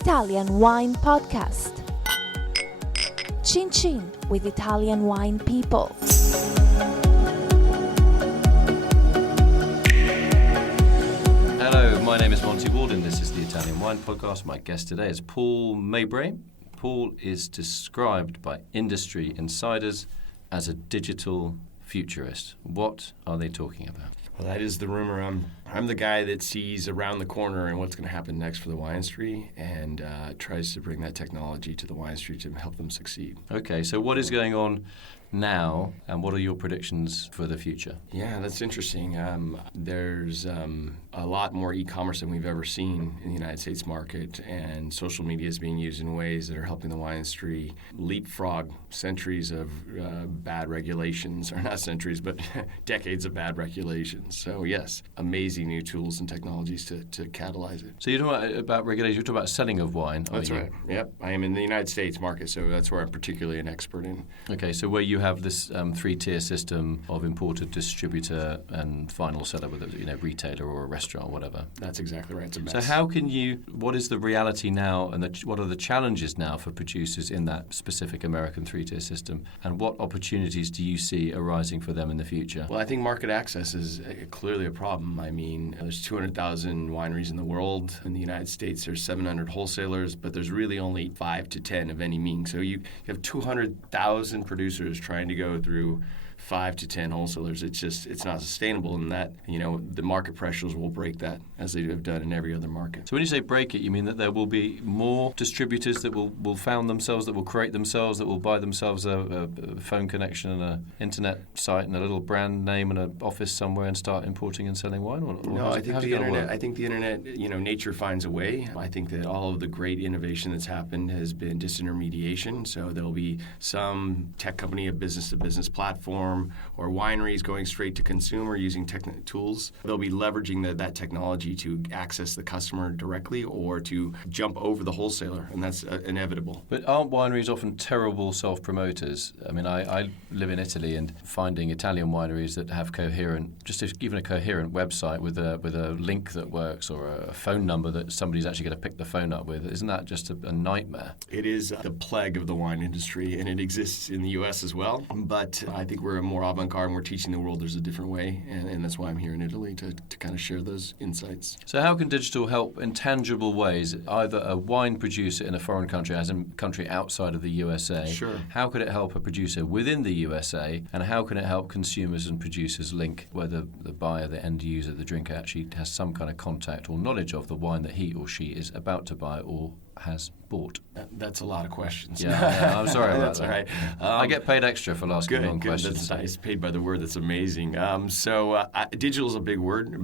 Italian Wine Podcast. Chin Chin with Italian wine people. Hello, my name is Monty, Waldin. This is the Italian Wine Podcast. My guest today is Paul Mabray. Paul is described by industry insiders as a digital futurist. What are they talking about? Well, that is the rumor. I'm the guy that sees around the corner and what's going to happen next for the wine industry and tries to bring that technology to the wine industry to help them succeed. Okay, so what is going on now, and what are your predictions for the future? Yeah, that's interesting. There's a lot more e-commerce than we've ever seen in the United States market, and social media is being used in ways that are helping the wine industry leapfrog centuries of bad regulations, or not centuries, but decades of bad regulations. So yes, amazing new tools and technologies to catalyze it. So you're talking about regulation, you're talking about selling of wine, That's right. Yep. I am in the United States market, so that's where I'm particularly an expert in. Okay, so where you have this three-tier system of importer, distributor, and final seller, whether it's retailer or a restaurant or whatever. That's exactly right. It's a mess. So how can you? What is the reality now, and what are the challenges now for producers in that specific American three-tier system, and what opportunities do you see arising for them in the future? Well, I think market access is clearly a problem. I mean, there's 200,000 wineries in the world. In the United States, there's 700 wholesalers, but there's really only 5 to 10 of any meaning. So you have 200,000 producers trying to go through 5 to 10 wholesalers. It's not sustainable, and that the market pressures will break that, as they have done in every other market. So when you say break it, you mean that there will be more distributors that will found themselves, that will create themselves, that will buy themselves a phone connection and an internet site and a little brand name and an office somewhere and start importing and selling wine? No, I think the internet. I think the internet. Nature finds a way. I think that all of the great innovation that's happened has been disintermediation. So there'll be some tech company, a business-to-business platform, or wineries going straight to consumer using tools. They'll be leveraging that technology to access the customer directly or to jump over the wholesaler, and that's inevitable. But aren't wineries often terrible self-promoters? I mean, I live in Italy, and finding Italian wineries that have even a coherent website with a link that works or a phone number that somebody's actually going to pick the phone up with, isn't that just a nightmare? It is the plague of the wine industry, and it exists in the U.S. as well. But I think we're more avant-garde, and we're teaching the world there's a different way, and that's why I'm here in Italy to kind of share those insights. So how can digital help in tangible ways, either a wine producer in a foreign country, as in a country outside of the USA? Sure. How could it help a producer within the USA, and how can it help consumers and producers link whether the buyer, the end user, the drinker actually has some kind of contact or knowledge of the wine that he or she is about to buy or has bought? That's a lot of questions. Yeah, I'm sorry about that's that. All right. I get paid extra for asking long questions. That's nice. Paid by the word. That's amazing. Digital is a big word.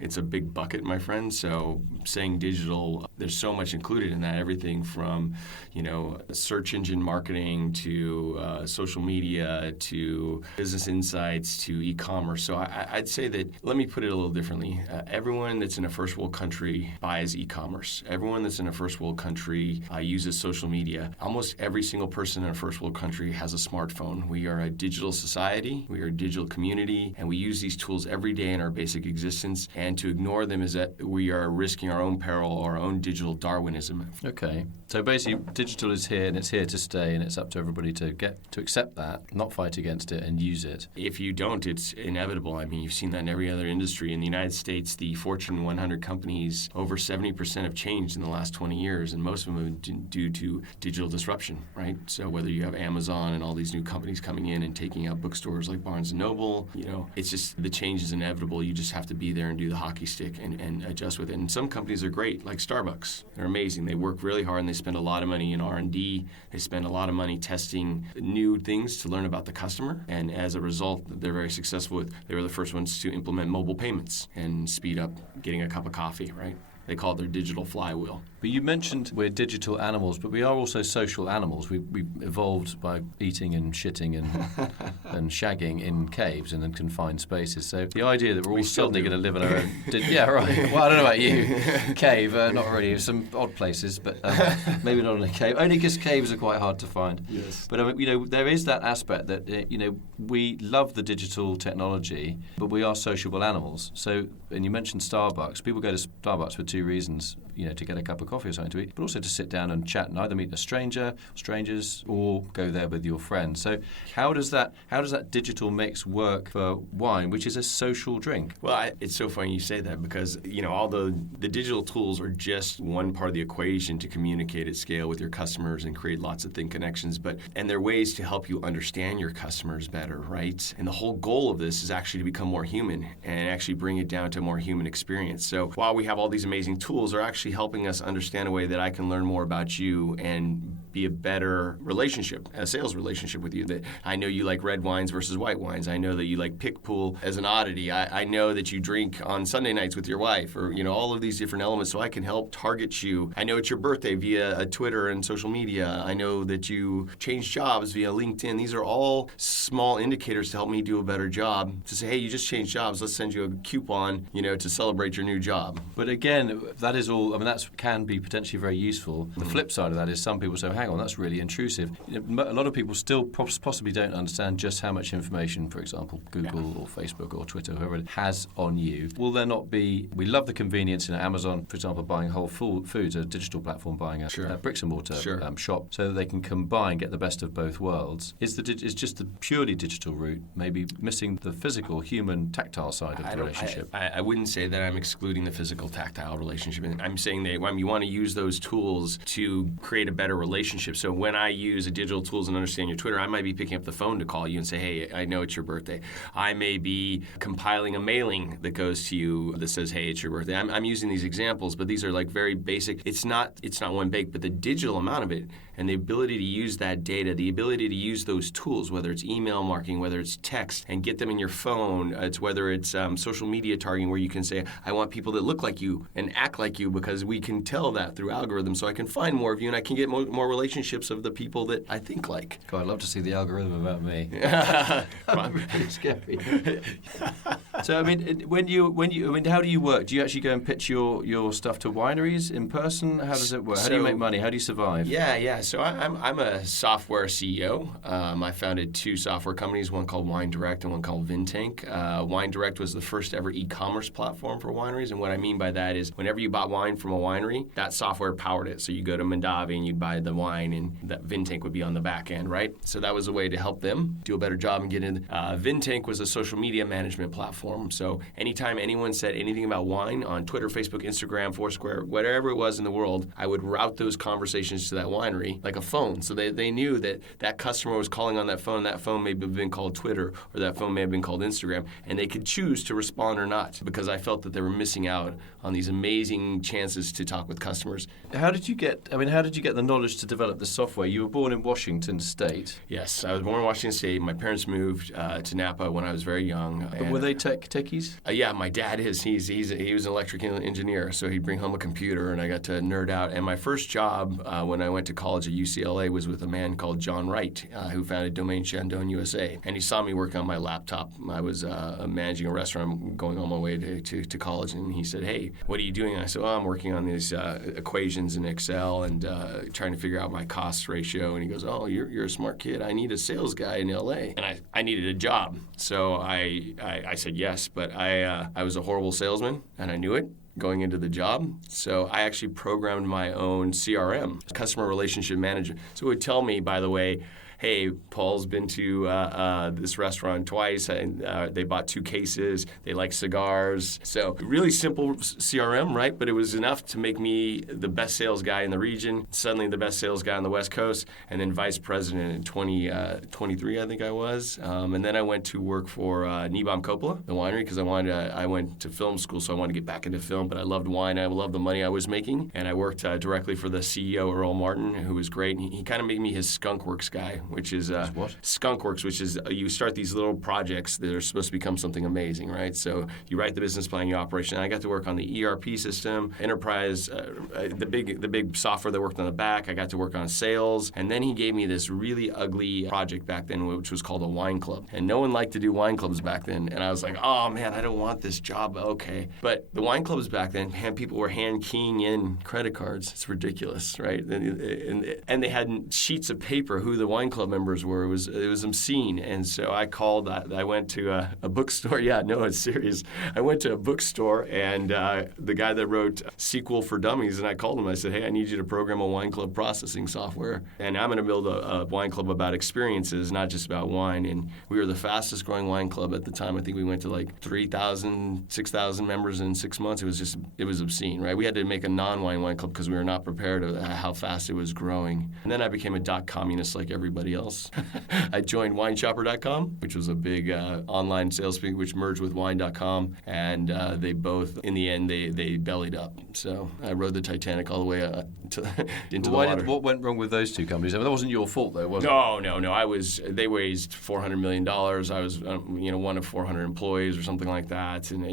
It's a big bucket, my friend. So saying digital, there's so much included in that. Everything from, search engine marketing to social media to business insights to e-commerce. So I'd say that, let me put it a little differently. Everyone that's in a first world country buys e-commerce. Everyone that's in a first world country uses social media. Almost every single person in a first world country has a smartphone. We are a digital society. We are a digital community, and we use these tools every day in our basic existence. And to ignore them is that we are risking our own peril or our own digital Darwinism. Okay. So basically, digital is here, and it's here to stay, and it's up to everybody to accept that, not fight against it, and use it. If you don't, it's inevitable. I mean, you've seen that in every other industry. In the United States, the Fortune 100 companies, over 70% have changed in the last 20 years, and most of them are due to digital disruption, right? So whether you have Amazon and all these new companies coming in and taking out bookstores like Barnes & Noble, it's just the change is inevitable. You just have to be there and do the hockey stick and adjust with it. And some companies are great, like Starbucks. They're amazing. They work really hard, and they spend a lot of money in R&D. They spend a lot of money testing new things to learn about the customer. And as a result, they're very successful they were the first ones to implement mobile payments and speed up getting a cup of coffee, right? They call it their digital flywheel. But you mentioned we're digital animals, but we are also social animals. We evolved by eating and shitting and shagging in caves and in confined spaces. So the idea that we're all suddenly going to live in our own... yeah, right. Well, I don't know about you. Cave, not really. Some odd places, but maybe not in a cave. Only because caves are quite hard to find. Yes. But, there is that aspect that, we love the digital technology, but we are sociable animals. So, and you mentioned Starbucks. People go to Starbucks for two reasons. to get a cup of coffee or something to eat, but also to sit down and chat and either meet a strangers, or go there with your friends. So how does that digital mix work for wine, which is a social drink? Well, it's so funny you say that because, all the digital tools are just one part of the equation to communicate at scale with your customers and create lots of thin connections. And they're ways to help you understand your customers better, right? And the whole goal of this is actually to become more human and actually bring it down to a more human experience. So while we have all these amazing tools, they're actually helping us understand a way that I can learn more about you and be a better relationship, a sales relationship with you. That I know you like red wines versus white wines. I know that you like pick pool as an oddity. I know that you drink on Sunday nights with your wife, or all of these different elements. So I can help target you. I know it's your birthday via Twitter and social media. I know that you changed jobs via LinkedIn. These are all small indicators to help me do a better job. To say, hey, you just changed jobs. Let's send you a coupon, to celebrate your new job. But again, that is all. That can be potentially very useful. The flip side of that is some people say, hang on, that's really intrusive. A lot of people still possibly don't understand just how much information, for example, Google or Facebook or Twitter, whoever it has on you. Will there not be? We love the convenience in Amazon, for example, buying Whole Foods, a digital platform, buying a bricks and mortar shop, so that they can combine, get the best of both worlds. Is just the purely digital route maybe missing the physical, human, tactile side of the relationship? I wouldn't say that I'm excluding the physical, tactile relationship. I'm saying that you want to use those tools to create a better relationship. So when I use a digital tools and understand your Twitter, I might be picking up the phone to call you and say, hey, I know it's your birthday. I may be compiling a mailing that goes to you that says, hey, it's your birthday. I'm using these examples, but these are like very basic. It's not one baked, but the digital amount of it and the ability to use that data, the ability to use those tools, whether it's email marketing, whether it's text, and get them in your phone, whether it's social media targeting where you can say, I want people that look like you and act like you because we can tell that through algorithms, so I can find more of you and I can get more relationships of the people that I think like. God, I'd love to see the algorithm about me. Pretty scary. So, how do you work? Do you actually go and pitch your stuff to wineries in person? How does it work? How do you make money? How do you survive? Yeah. So I'm a software CEO. I founded two software companies, one called Wine Direct and one called Vintank. Wine Direct was the first ever e-commerce platform for wineries, and what I mean by that is whenever you bought wine from a winery, that software powered it. So you go to Mondavi and you'd buy the wine, and that Vintank would be on the back end, right? So that was a way to help them do a better job and get in. Vintank was a social media management platform. So anytime anyone said anything about wine on Twitter, Facebook, Instagram, Foursquare, whatever it was in the world, I would route those conversations to that winery like a phone. So they knew that customer was calling on that phone. That phone may have been called Twitter, or that phone may have been called Instagram, and they could choose to respond or not, because I felt that they were missing out on these amazing chances to talk with customers. How did you get the knowledge to develop the software? You were born in Washington State. Yes, I was born in Washington State. My parents moved to Napa when I was very young. But were they techies? Yeah, my dad is. He was an electrical engineer, so he'd bring home a computer, and I got to nerd out. And my first job when I went to college at UCLA was with a man called John Wright, who founded Domain Chandon USA. And he saw me working on my laptop. I was managing a restaurant going on my way to college, and he said, hey, what are you doing? And I said, I'm working on these equations in Excel and trying to figure out my cost ratio. And he goes, oh, you're a smart kid. I need a sales guy in LA. And I needed a job. So I said yes, but I was a horrible salesman, and I knew it going into the job. So I actually programmed my own CRM, customer relationship management. So it would tell me, by the way, hey, Paul's been to this restaurant twice, and they bought 2 cases. They like cigars. So really simple CRM, right? But it was enough to make me the best sales guy in the region, suddenly the best sales guy on the West Coast, and then vice president in 2023, I think I was. And then I went to work for Niebaum Coppola, the winery, because I went to film school, so I wanted to get back into film. But I loved wine. I loved the money I was making. And I worked directly for the CEO, Earl Martin, who was great. And he kind of made me his skunkworks guy, which is Skunkworks, which is you start these little projects that are supposed to become something amazing, right? So you write the business plan, your operation. I got to work on the ERP system, enterprise, the big software that worked on the back. I got to work on sales, and then he gave me this really ugly project back then, which was called a wine club, and no one liked to do wine clubs back then. And I was like, oh man, I don't want this job. Okay, but the wine clubs back then, people were hand keying in credit cards. It's ridiculous, right? And they had sheets of paper who the wine club club members were. It was obscene. And so I called. I went to a bookstore. Yeah, no, it's serious. I went to a bookstore, and the guy that wrote Sequel for Dummies, and I called him. I said, hey, I need you to program a wine club processing software, and I'm going to build a wine club about experiences, not just about wine. And we were the fastest growing wine club at the time. I think we went to like 3,000, 6,000 members in 6 months. It was obscene, right? We had to make a non-wine wine club because we were not prepared of how fast it was growing. And then I became a .communist like everybody else. I joined wineshopper.com, which was a big online sales thing, which merged with wine.com, and they both, in the end, they bellied up. So I rode the Titanic all the way into the water. What went wrong with those two companies? I mean, that wasn't your fault, though, was it? No. They raised $400 million. I was, one of 400 employees or something like that, and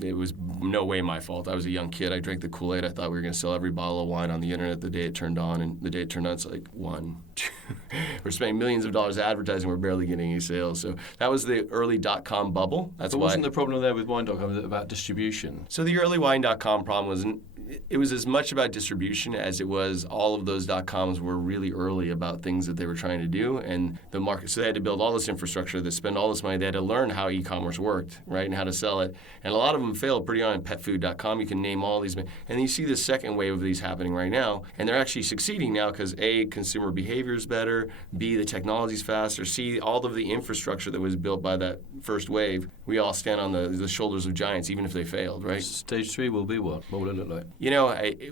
it was no way my fault. I was a young kid. I drank the Kool-Aid. I thought we were going to sell every bottle of wine on the internet the day it turned on, and the day it turned on, it's like one, two. We're spending millions of dollars advertising. We're barely getting any sales. So that was the early .com bubble. But wasn't the problem there with wine.com about distribution? So the early wine.com problem was it was as much about distribution as it was all of those .coms were really early about things that they were trying to do, and the market. So they had to build all this infrastructure, they spend all this money, they had to learn how e-commerce worked, right, and how to sell it. And a lot of them failed pretty on petfood.com. You can name all these. And then you see the second wave of these happening right now, and they're actually succeeding now because A, consumer behavior is better, B, the technology's faster, C, all of the infrastructure that was built by that first wave. We all stand on the shoulders of giants, even if they failed, right? Stage 3 will be what? What will it look like?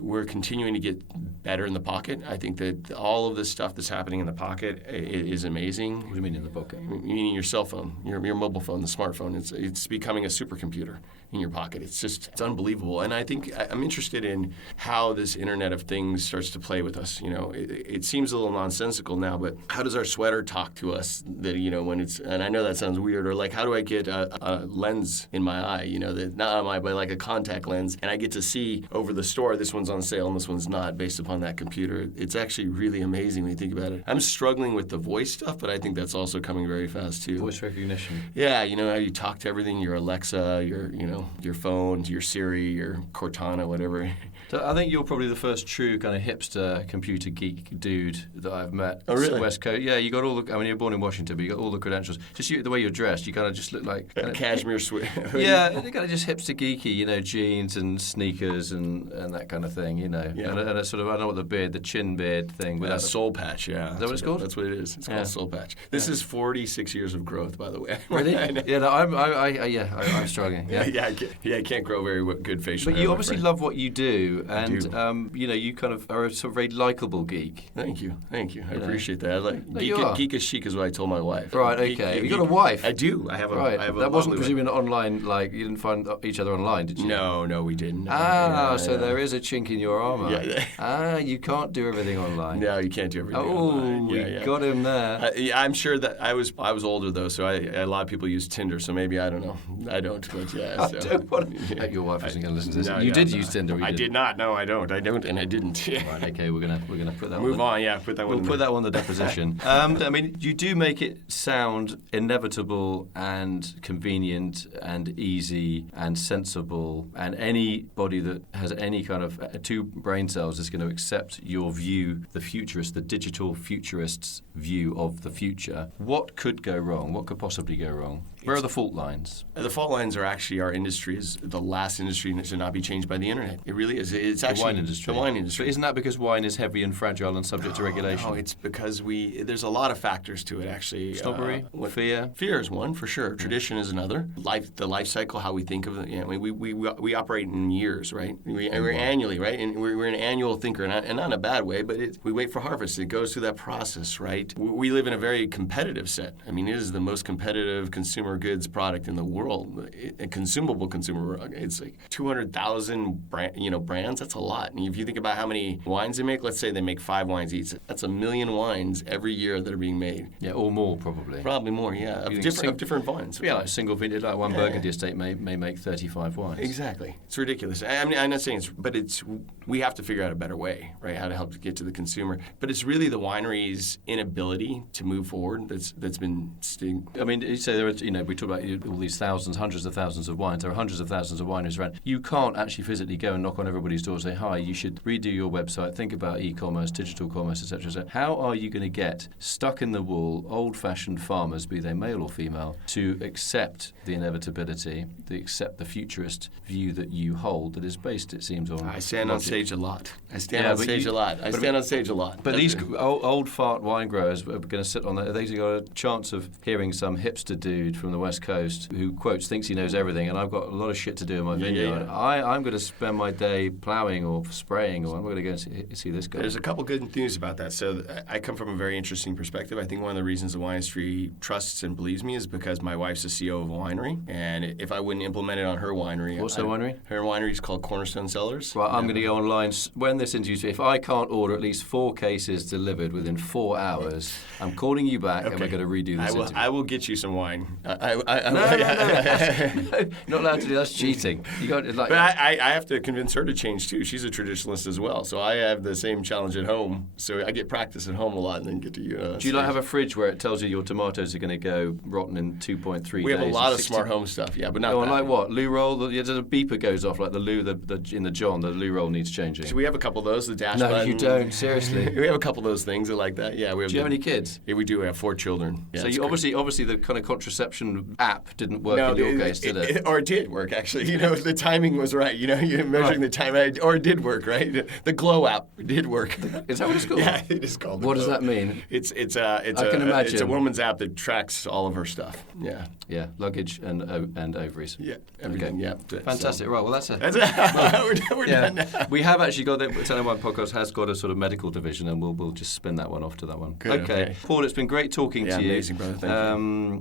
We're continuing to get better in the pocket. I think that all of this stuff that's happening in the pocket is amazing. What do you mean in the pocket? Meaning your cell phone, your mobile phone, the smartphone. It's becoming a supercomputer in your pocket. It's unbelievable. And I think I'm interested in how this Internet of Things starts to play with us. It seems a little nonsensical now, but how does our sweater talk to us that, when it's, and I know that sounds weird, or like how do I get a lens in my eye, that not on my, but like a contact lens, and I get to see over the store, this one's on sale and this one's not based upon that computer. It's actually really amazing when you think about it. I'm struggling with the voice stuff, but I think that's also coming very fast too. Voice recognition. Yeah, how you talk to everything, your Alexa, your phone, your Siri, your Cortana, whatever. So I think you're probably the first true kind of hipster computer geek dude that I've met. Oh, really? West Coast. Yeah, you got all the. I mean, you're born in Washington, but you got all the credentials. Just the way you're dressed, you kind of just look like cashmere sweat. Yeah, kind of just hipster geeky. Jeans and sneakers and that kind of thing. Yeah. And a sort of, I don't know what the chin beard thing. With a soul patch. Yeah. Is that what it's called? That's what it is. It's called soul patch. This is 46 years of growth, by the way. Really? Yeah. No, I'm struggling. Yeah. I can't grow very good facial hair. But you obviously love what you do, and you kind of are a sort of very likable geek. Thank you. I appreciate that. I like geek as chic is what I told my wife. Right. Okay. You got a wife? I do. I have a. Right. I have a that wasn't lovely presuming online. Like you didn't find each other online, did you? No, we didn't. There is a chink in your armor. Yeah. You can't do everything online. No, you can't do everything Oh, online. we got him there. I'm sure that I was older though, so a lot of people use Tinder. So maybe I don't know. I don't, but yeah. Your wife isn't going to listen to this. You did use Tinder. I did not. No, I don't, and I didn't. Right. Okay. We're gonna put that. Move on. Yeah. Put that one. We'll put that on the deposition. I mean, you do make it sound inevitable and convenient and easy and sensible, and anybody that has any kind of two brain cells is going to accept your view, the digital futurist's view of the future. What could go wrong? What could possibly go wrong? Where are the fault lines? The fault lines are actually our industry is the last industry to not be changed by the internet. It really is. It's actually the wine industry. The wine industry. But isn't that because wine is heavy and fragile and subject to regulation? No, it's because there's a lot of factors to it actually. Snobbery, fear. Fear is one for sure. Tradition is another. The life cycle, how we think of it. We operate in years, right? We're annually, right? And we're an annual thinker, and not in a bad way, but we wait for harvest. It goes through that process, right? We live in a very competitive set. I mean, it is the most competitive consumer goods product in the world, a consumable consumer. It's like 200,000 brands. That's a lot. And if you think about how many wines they make, let's say they make 5 wines each. That's 1 million wines every year that are being made. Yeah, or more probably. Probably more. Yeah, of different wines. Yeah, like single vintage, like one Burgundy estate may make 35 wines. Exactly. It's ridiculous. I mean, I'm not saying we have to figure out a better way, right? How to help get to the consumer. But it's really the winery's inability to move forward that's been sting. I mean, you say there are we talk about all these thousands, hundreds of thousands of wines. There are hundreds of thousands of wineries around. You can't actually physically go and knock on everybody's door and say, hi, you should redo your website, think about e-commerce, digital commerce, etc. So how are you going to get stuck in the wool, old-fashioned farmers, be they male or female, to accept the inevitability, accept the futurist view that you hold that is based, it seems, on I stand on stage a lot. I stand Yeah, on but stage you- a lot. I but- stand on stage a lot. But these old fart wine growers are going to sit on that. They've got a chance of hearing some hipster dude from the West Coast who, quotes, thinks he knows everything, and I've got a lot of shit to do in my vineyard. yeah. I'm going to spend my day ploughing or spraying, or I'm going to go and see this guy. There's a couple good news about that. So I come from a very interesting perspective. I think one of the reasons the wine industry trusts and believes me is because my wife's the CEO of a winery, and if I wouldn't implement it on her winery... What's her winery? Her winery is called Cornerstone Cellars. Right, I'm going to go online. When this interview's, if I can't order at least 4 cases delivered within 4 hours, I'm calling you back and we're going to redo this interview. I will get you some wine. No. Not allowed to do that's cheating. You got like. But I have to convince her to change too. She's a traditionalist as well, so I have the same challenge at home. So I get practice at home a lot, and then get to you. Do you like have a fridge where it tells you your tomatoes are going to go rotten in 2.3 days? We have a lot of smart home stuff, yeah, but not Oh, that. like what? Loo roll? There's a beeper goes off, like the loo in the John. The loo roll needs changing. So we have a couple of those. The dash No, button. you don't. Seriously. We have a couple of those things that like that. Yeah, we have. Do you have any kids? Yeah, we do. We have 4 children. Yeah, So it's you great. obviously the kind of contraception app didn't work in your case, did it? Or it did work, actually. You know, the timing was right. You know, you're measuring the time. Or it did work, right? The Glow app did work. Is that what it's called? Yeah, it is called. The What does Glow. that mean? It's I can imagine. It's a woman's app that tracks all of her stuff. Yeah. Yeah, luggage and ovaries. Yeah. Everything. Okay. Yeah. Fantastic. Right. Well, that's a. That's it. We're Yeah, done now. we have actually got the Italian Wine Podcast has got a sort of medical division, and we'll just spin that one off to that one. Good, okay. Paul, it's been great talking Yeah, to you. amazing, brother. Thank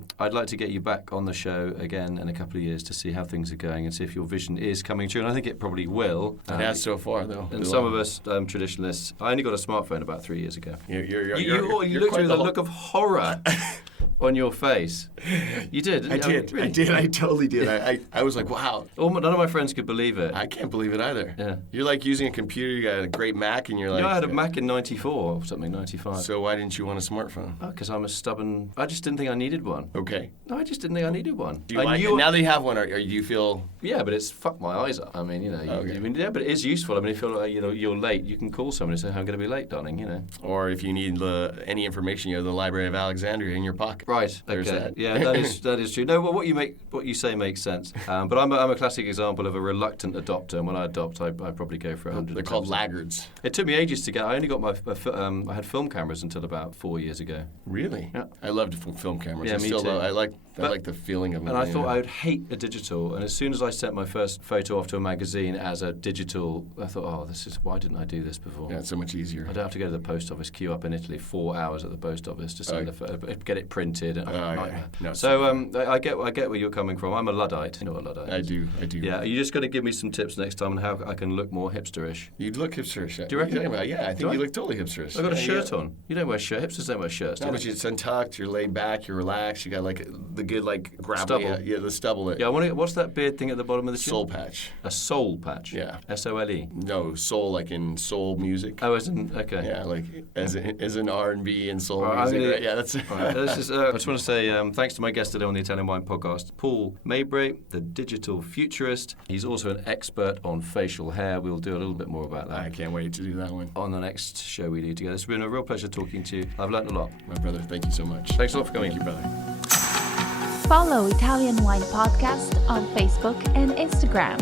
you. I'd like to get you back on the show again in a couple of years to see how things are going and see if your vision is coming true. And I think it probably will. It has so far, though. And some of us traditionalists. I only got a smartphone about 3 years ago. You You looked with a look of horror on your face. You did. I did. Really. I did. I totally did. I was like, wow. None of my friends could believe it. I can't believe it either. Yeah. You're like using a computer. You got a great Mac, and you're like. I had a Mac in '94 or something, '95. So why didn't you want a smartphone? Because I'm a stubborn. I just didn't think I needed one. Okay. No, I just didn't think I needed one. Do you like it? Now that you have one, or do you feel? Yeah, but it's fucked my eyes up. I mean, Okay. but it is useful. I mean, if you're late, you can call someone and say, "I'm going to be late, darling." Or if you need any information, you have the Library of Alexandria in your pocket. Right. There's okay. that. Yeah, that is true. No, well, what you say makes sense. But I'm a classic example of a reluctant adopter. And when I adopt, I probably go for 100. They're called laggards. It took me ages to get. I only got I had film cameras until about 4 years ago. Really? Yeah. I loved film cameras. Yeah, I me still too. love. I like the feeling of them. And I thought I would hate a digital. And as soon as I sent my first photo off to a magazine as a digital, I thought, why didn't I do this before? Yeah, it's so much easier. I don't have to go to the post office, queue up in Italy 4 hours at the post office to send get it printed. Yeah. No, So I get where you're coming from. I'm a Luddite. You know what a Luddite is? I do. Yeah, you're just going to give me some tips next time on how I can look more hipsterish. You look hipsterish. Do you reckon? Yeah, I think you look totally hipsterish. I've got a Yeah, shirt yeah. on. You don't wear shirts. Hipsters don't wear shirts. No, do but they? it's untucked. You're laid back. You're relaxed. You got like the good gravel. Stubble. Yeah, the stubble. Yeah, what's that beard thing at the bottom of the chin? Soul patch. A soul patch. Yeah. SOLE. No, soul like in soul music. Oh, as in okay. Yeah, like as in R&B and soul All right, music. I'm gonna- Right? Yeah, that's. All right, I just want to say thanks to my guest today on the Italian Wine Podcast, Paul Mabray, the digital futurist. He's also an expert on facial hair. We'll do a little bit more about that I can't wait to do that one. on the next show we do together. It's been a real pleasure talking to you. I've learned a lot. My brother, thank you so much. Thanks a lot for coming. Thank you, brother. Follow Italian Wine Podcast on Facebook and Instagram.